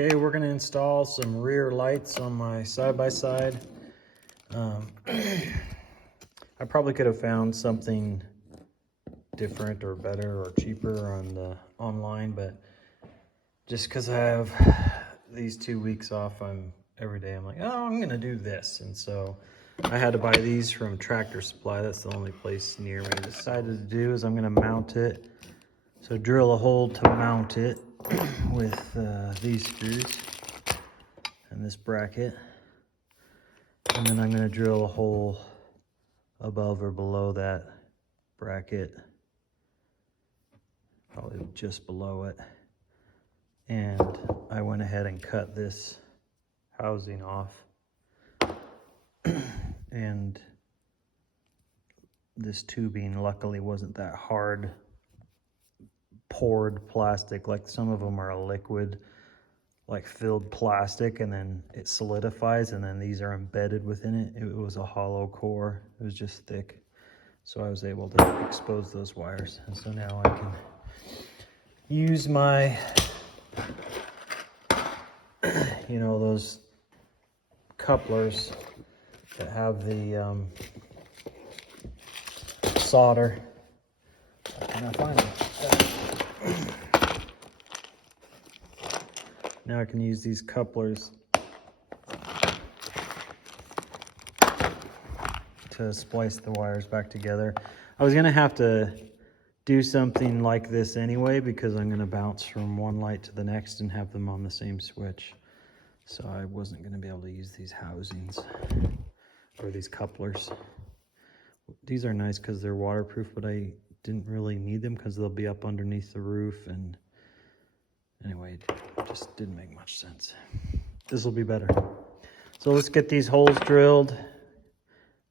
Okay, we're gonna install some rear lights on my side-by-side. I probably could have found something different or better or cheaper on the online, but just because I have these 2 weeks off, every day I'm like, oh, I'm gonna do this. And so I had to buy these from Tractor Supply. That's the only place near me. Decided to do is I'm gonna mount it. So drill a hole to mount it with these screws and this bracket. And then I'm gonna drill a hole above or below that bracket, probably just below it. And I went ahead and cut this housing off. And this tubing luckily wasn't that hard poured plastic. Like some of them are a liquid, like filled plastic, and then it solidifies, and then these are embedded within it. It was a hollow core. It was just thick. So I was able to expose those wires. And so now I can use my, you know, those couplers that have the solder. Can I find them? Now I can use these couplers to splice the wires back together. I was gonna have to do something like this anyway because I'm gonna bounce from one light to the next and have them on the same switch. So I wasn't gonna be able to use these housings or these couplers. These are nice because they're waterproof, but I didn't really need them because they'll be up underneath the roof, and anyway, it just didn't make much sense. This will be better. So let's get these holes drilled.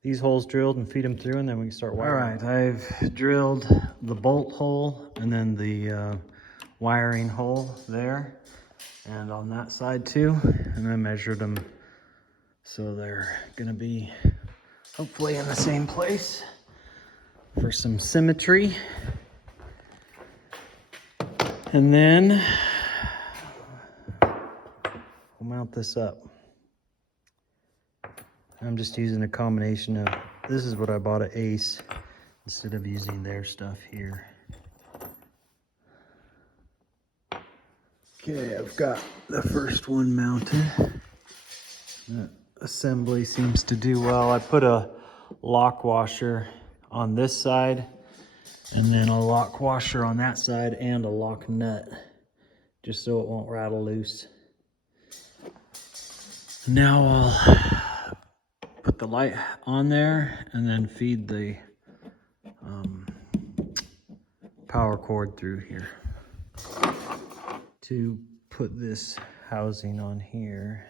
And feed them through, and then we can start wiring. All right, I've drilled the bolt hole and then the wiring hole there, and on that side too. And I measured them so they're gonna be hopefully in the same place for some symmetry. And then we'll mount this up. I'm just using a combination of, this is what I bought at Ace instead of using their stuff here. Okay, I've got the first one mounted. The assembly seems to do well. I put a lock washer on this side, and then a lock washer on that side, and a lock nut, just so it won't rattle loose. Now I'll put the light on there and then feed the power cord through here. To put this housing on here,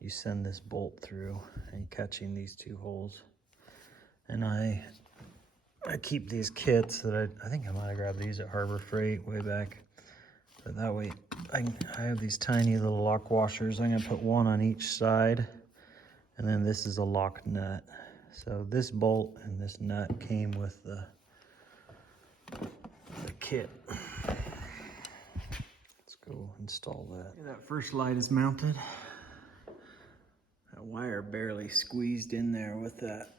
you send this bolt through and catching these two holes. And I keep these kits that I think I might have grabbed these at Harbor Freight way back. But that way I have these tiny little lock washers. I'm gonna put one on each side. And then this is a lock nut. So this bolt and this nut came with the kit. Let's go install that. Okay, that first light is mounted. That wire barely squeezed in there with that.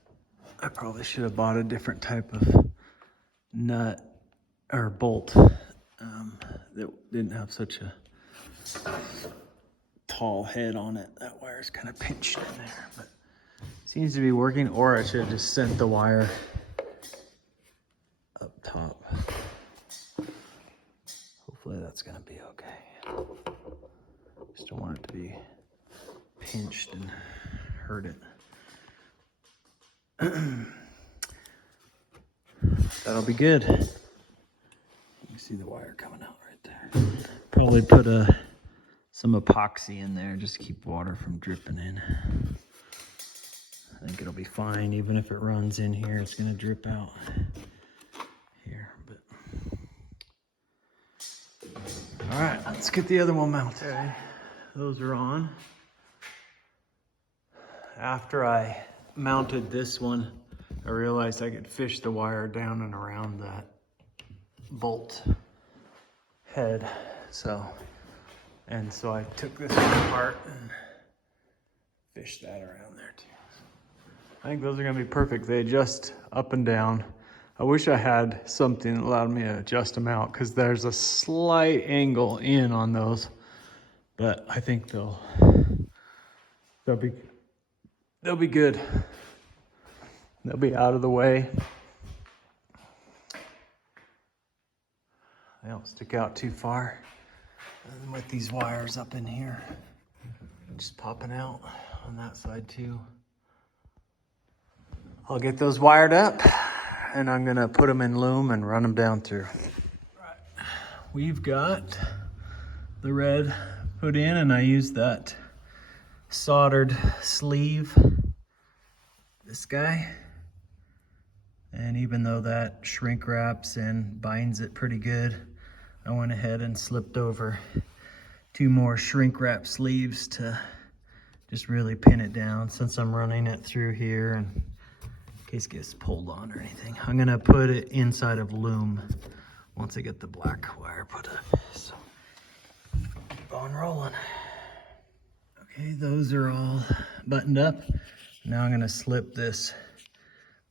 I probably should have bought a different type of nut or bolt that didn't have such a tall head on it. That wire's kind of pinched in there, but it seems to be working. Or I should have just sent the wire up top. Hopefully that's gonna be okay. Just don't want it to be pinched and hurt it. That'll be good. You see the wire coming out right there. Probably put some epoxy in there, just to keep water from dripping in. I think it'll be fine. Even if it runs in here, it's gonna drip out here. But all right, let's get the other one mounted. Okay, those are on. After I mounted this one, I realized I could fish the wire down and around that bolt head. So And so I took this one apart and fished that around there too. I think those are gonna be perfect. They adjust up and down. I wish I had something that allowed me to adjust them out because there's a slight angle in on those, but I think they'll be good. They'll be out of the way. They don't stick out too far. And with these wires up in here, just popping out on that side too. I'll get those wired up and I'm gonna put them in Loom and run them down through. Right. We've got the red put in and I used that soldered sleeve, this guy. And even though that shrink wraps and binds it pretty good, I went ahead and slipped over 2 more shrink wrap sleeves to just really pin it down since I'm running it through here and in case it gets pulled on or anything. I'm gonna put it inside of Loom once I get the black wire put up. So keep on rolling. Okay, those are all buttoned up. Now I'm gonna slip this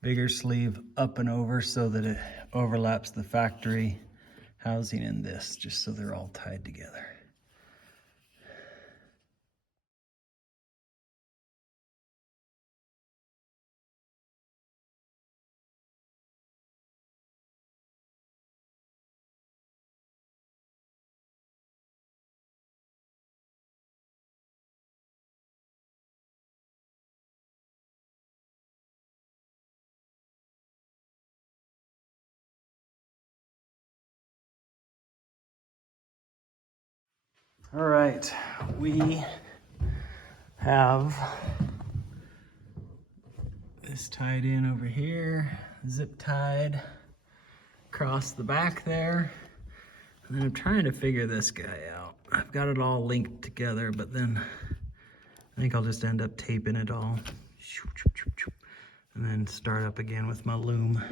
bigger sleeve up and over so that it overlaps the factory housing in this, just so they're all tied together. All right, we have this tied in over here, zip tied across the back there. And then I'm trying to figure this guy out. I've got it all linked together, but then I think I'll just end up taping it all. And then start up again with my Loom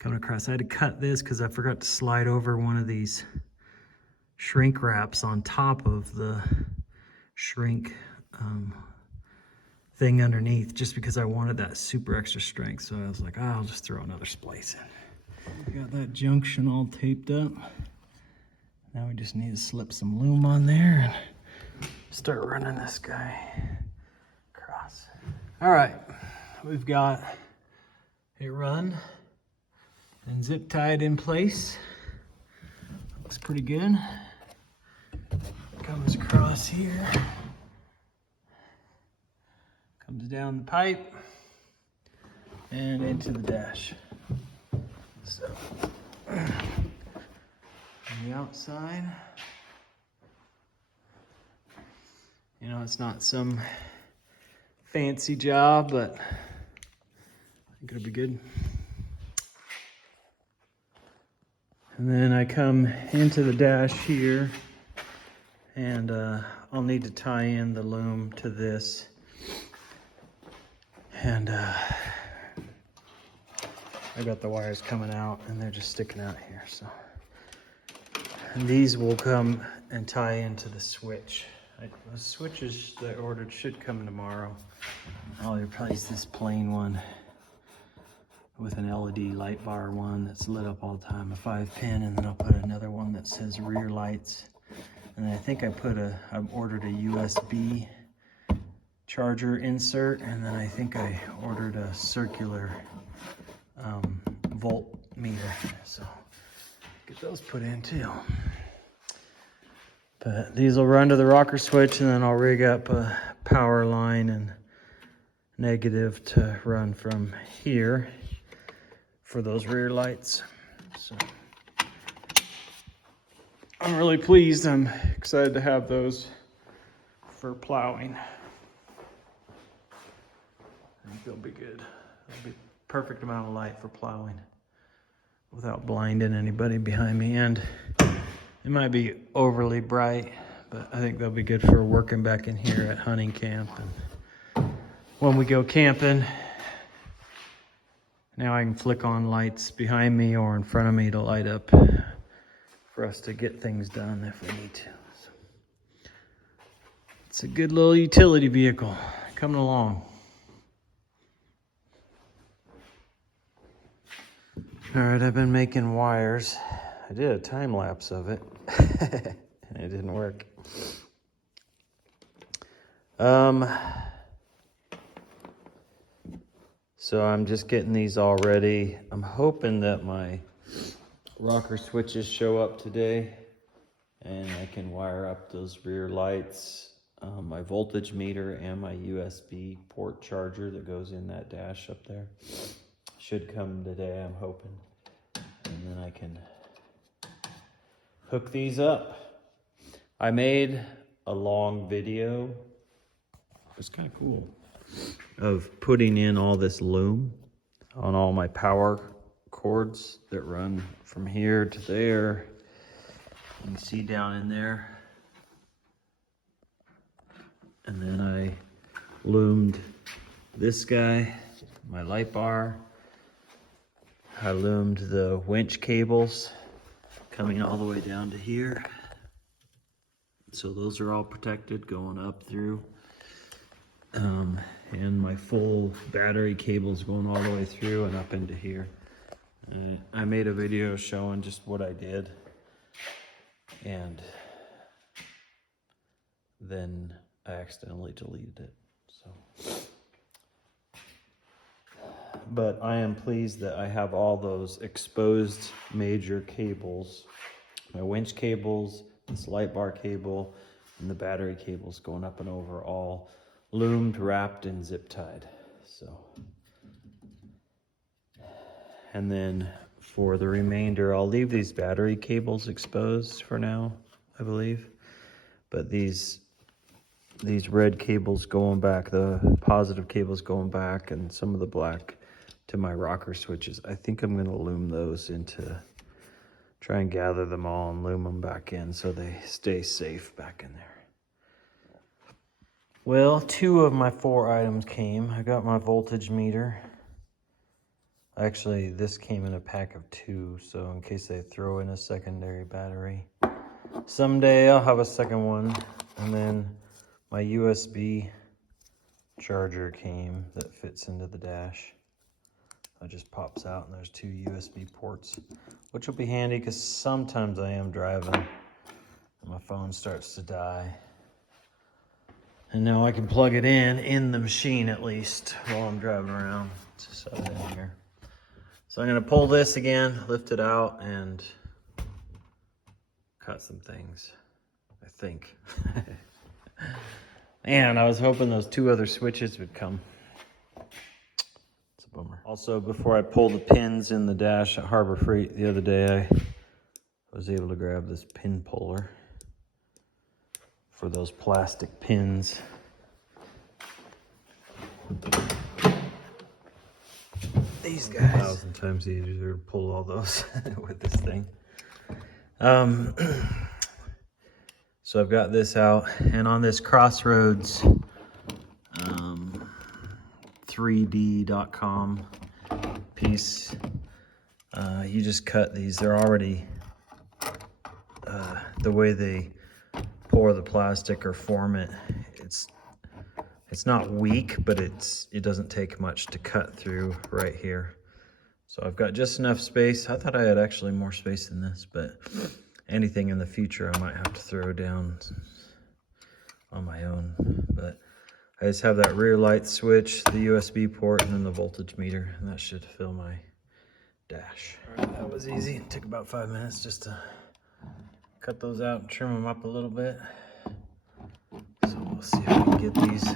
coming across. I had to cut this because I forgot to slide over one of these shrink wraps on top of the shrink thing underneath, just because I wanted that super extra strength. So I was like, oh, I'll just throw another splice in. We got that junction all taped up. Now we just need to slip some Loom on there and start running this guy across. All right, we've got it run and zip tied in place. Looks pretty good. Comes across here. Comes down the pipe and into the dash. So, on the outside, you know, it's not some fancy job, but I think it'll be good. And then I come into the dash here and I'll need to tie in the Loom to this. And I got the wires coming out and they're just sticking out here. So, and these will come and tie into the switch. The switches that I ordered should come tomorrow. I'll replace this plain one with an LED light bar one that's lit up all the time, a 5-pin, and then I'll put another one that says rear lights. And I think I ordered a USB charger insert, and then I think I ordered a circular voltmeter. So get those put in too. But these will run to the rocker switch, and then I'll rig up a power line and negative to run from here for those rear lights. So I'm really pleased. I'm excited to have those for plowing. I think they'll be good. They'll be perfect amount of light for plowing without blinding anybody behind me. And it might be overly bright, but I think they'll be good for working back in here at hunting camp. And when we go camping, now I can flick on lights behind me or in front of me to light up for us to get things done if we need to. So. It's a good little utility vehicle coming along. All right, I've been making wires. I did a time lapse of it, and it didn't work. So I'm just getting these all ready. I'm hoping that my rocker switches show up today, and I can wire up those rear lights, my voltage meter, and my USB port charger that goes in that dash up there. Should come today, I'm hoping. And then I can hook these up. I made a long video. It was kind of cool, of putting in all this Loom on all my power cords that run from here to there. You can see down in there. And then I loomed this guy, my light bar. I loomed the winch cables coming all the way down to here. So those are all protected going up through. And my full battery cables going all the way through and up into here. I made a video showing just what I did. And then I accidentally deleted it. So, but I am pleased that I have all those exposed major cables, my winch cables, this light bar cable, and the battery cables going up and over, all loomed, wrapped, and zip tied. So, and then for the remainder, I'll leave these battery cables exposed for now, I believe. But these red cables going back, the positive cables going back, and some of the black to my rocker switches, I think I'm going to loom those into, try and gather them all and loom them back in so they stay safe back in there. Well, 2 of my 4 items came. I got my voltage meter. Actually, this came in a pack of 2, so in case they throw in a secondary battery. Someday I'll have a second one. And then my USB charger came that fits into the dash. It just pops out and there's 2 USB ports, which will be handy because sometimes I am driving and my phone starts to die. And now I can plug it in the machine at least while I'm driving around to set it in here. So I'm gonna pull this again, lift it out, and cut some things, I think. Man, I was hoping those 2 other switches would come. It's a bummer. Also, before I pull the pins in the dash at Harbor Freight the other day, I was able to grab this pin puller for those plastic pins. These guys. 1,000 times easier to pull all those with this thing. So I've got this out, and on this Crossroads 3D.com piece, you just cut these. They're already, the way they pour the plastic or form it, it's not weak, but it doesn't take much to cut through right here. So I've got just enough space. I thought I had actually more space than this, but anything in the future I might have to throw down on my own. But I just have that rear light switch, the USB port, and then the voltage meter, and that should fill my dash. All right, that was easy. It took about 5 minutes just to cut those out and trim them up a little bit. So we'll see if we can get these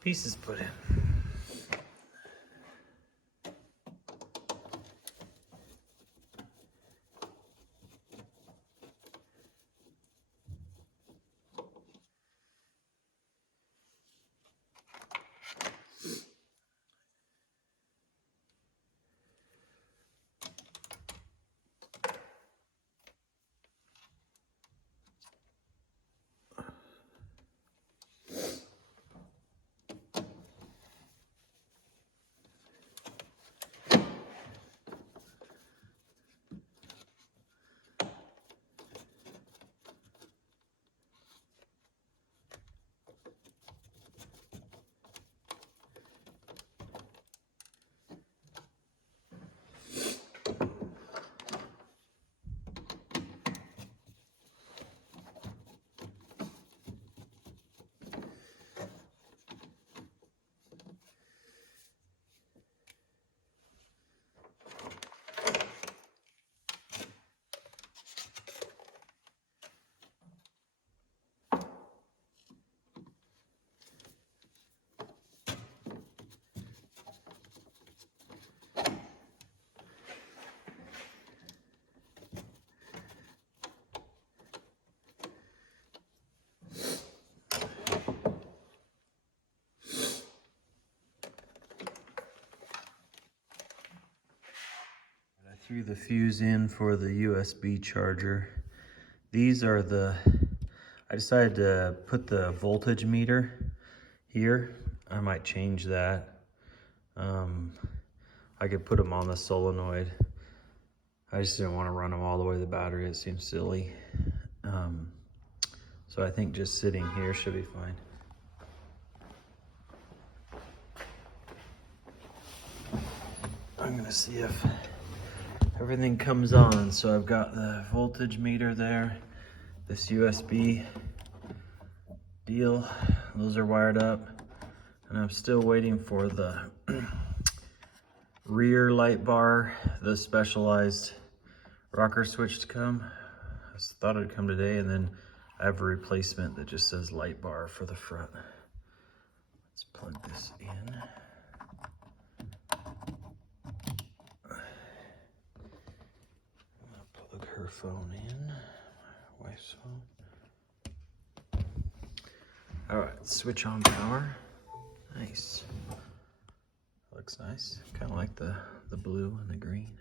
pieces put in. threw the fuse in for the USB charger. These are I decided to put the voltage meter here. I might change that. I could put them on the solenoid. I just didn't want to run them all the way to the battery. It seems silly. So I think just sitting here should be fine. I'm gonna see if everything comes on. So I've got the voltage meter there, this USB deal, those are wired up, and I'm still waiting for the rear light bar, the specialized rocker switch to come. I thought it'd come today, and then I have a replacement that just says light bar for the front. Let's plug this in. I'll plug her phone in, my wife's phone. All right, switch on power. Nice. Looks nice. Kind of like the blue and the green.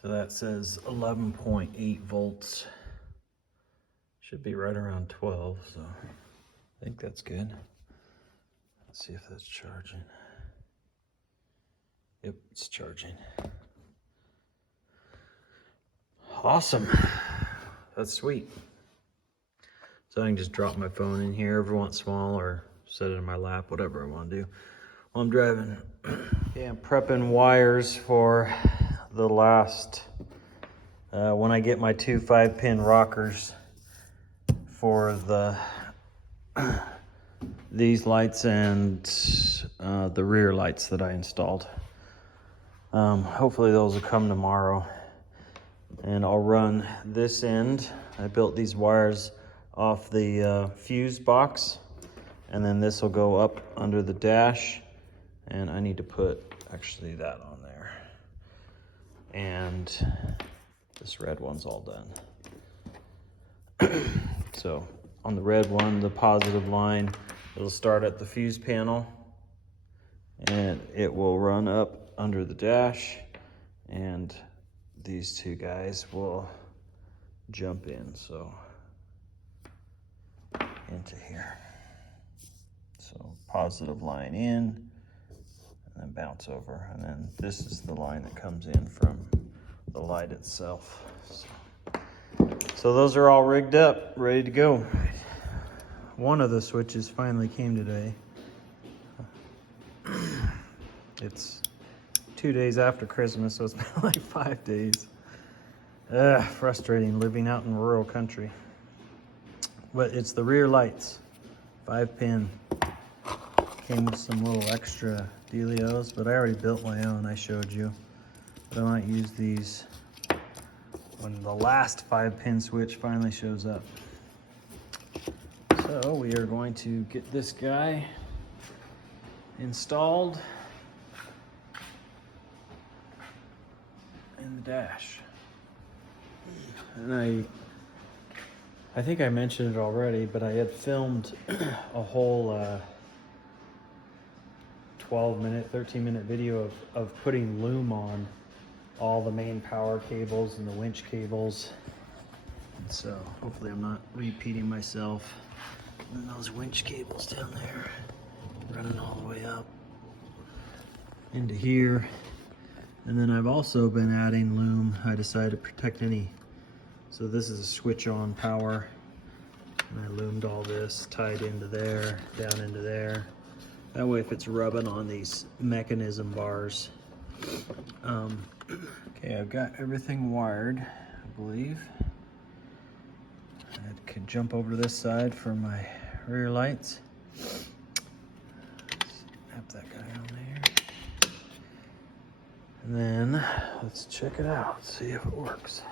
So that says 11.8 volts. Should be right around 12, so I think that's good. Let's see if that's charging. Yep, it's charging. Awesome. That's sweet. So I can just drop my phone in here every once in a while or set it in my lap, whatever I want to do while I'm driving. Okay, I'm prepping wires for the last, when I get my two 5-pin rockers for these lights and the rear lights that I installed. Hopefully those will come tomorrow. And I'll run this end. I built these wires off the fuse box, and then this will go up under the dash, and I need to put actually that on there. And this red one's all done. So on the red one, the positive line, it'll start at the fuse panel, and it will run up under the dash, and these two guys will jump in, so into here. So positive line in, and then bounce over, and then this is the line that comes in from the light itself. So those are all rigged up, ready to go. One of the switches finally came today. It's 2 days after Christmas, so it's been like 5 days. Frustrating living out in rural country. But it's the rear lights, 5-pin. Came with some little extra dealios, but I already built my own, I showed you. But I might use these when the last 5-pin switch finally shows up. So we are going to get this guy installed in the dash. And I think I mentioned it already, but I had filmed a whole 12-minute, 13-minute video of putting Loom on all the main power cables and the winch cables. And so hopefully I'm not repeating myself. And those winch cables down there running all the way up into here. And then I've also been adding Loom. I decided to protect any. So this is a switch on power. And I loomed all this, tied into there, down into there. That way if it's rubbing on these mechanism bars. Okay, I've got everything wired, I believe. I could jump over to this side for my rear lights. Snap that guy on there. And then let's check it out, see if it works.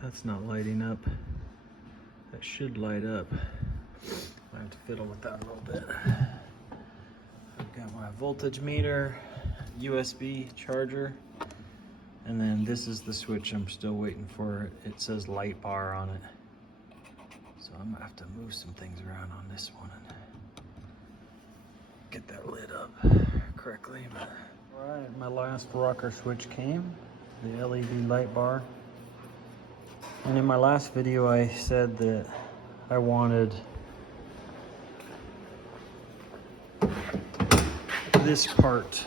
That's not lighting up. That should light up. I have to fiddle with that a little bit. I've got Got my voltage meter, USB charger, and then this is the switch I'm still waiting for. It says light bar on it. So I'm gonna have to move some things around on this one and get that lit up correctly. All right, my last rocker switch came, the LED light bar. And in my last video, I said that I wanted this part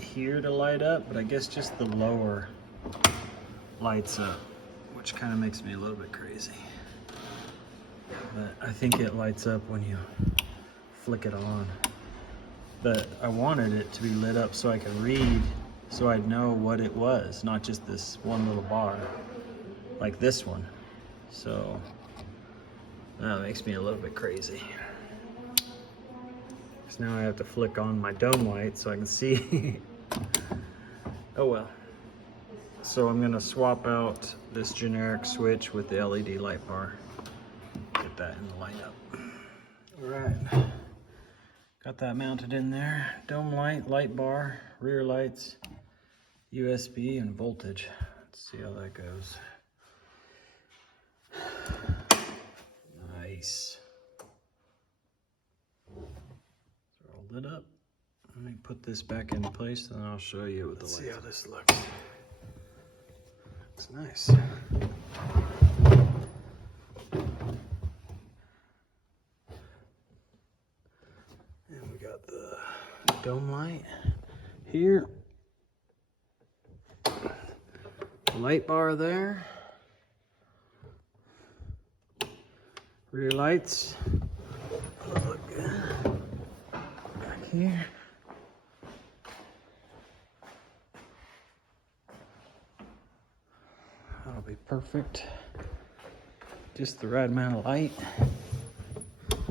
here to light up, but I guess just the lower lights up, which kind of makes me a little bit crazy. But I think it lights up when you flick it on. But I wanted it to be lit up so I could read, so I'd know what it was, not just this one little bar like this one. So that makes me a little bit crazy. So now I have to flick on my dome light so I can see. Oh well. So I'm gonna swap out this generic switch with the LED light bar. Get that in the light up. All right. Got that mounted in there. Dome light, light bar, rear lights, USB, and voltage. Let's see how that goes. Nice. They're all lit up. Let me put this back into place, and then I'll show you with the lights. See how this looks. Looks nice. And we got the dome light here. Light bar there. Rear lights. Look good. Back here. That'll be perfect. Just the right amount of light.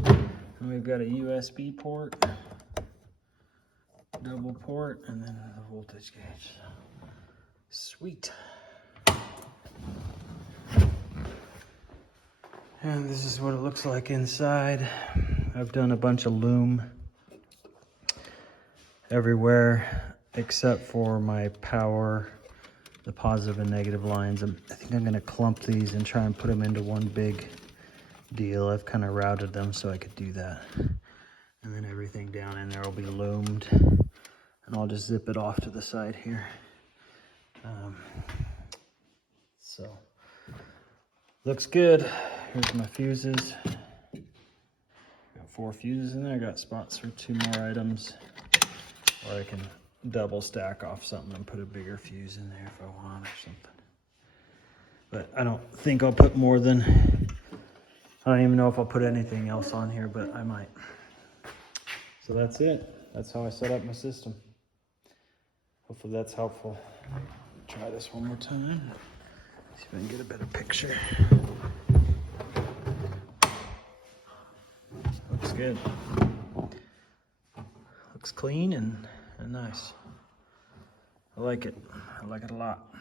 And we've got a USB port, double port, and then the voltage gauge. Sweet. And this is what it looks like inside. I've done a bunch of loom everywhere except for my power, the positive and negative lines. I think I'm gonna clump these and try and put them into one big deal. I've kind of routed them so I could do that. And then everything down in there will be loomed. And I'll just zip it off to the side here. So, looks good. Here's my fuses. Got 4 fuses in there. I got spots for 2 more items. Or I can double stack off something and put a bigger fuse in there if I want or something. But I don't think I'll put more than, I don't even know if I'll put anything else on here, but I might. So that's it. That's how I set up my system. Hopefully that's helpful. Try this one more time. See if I can get a better picture. Looks good. Looks clean and nice. I like it. I like it a lot.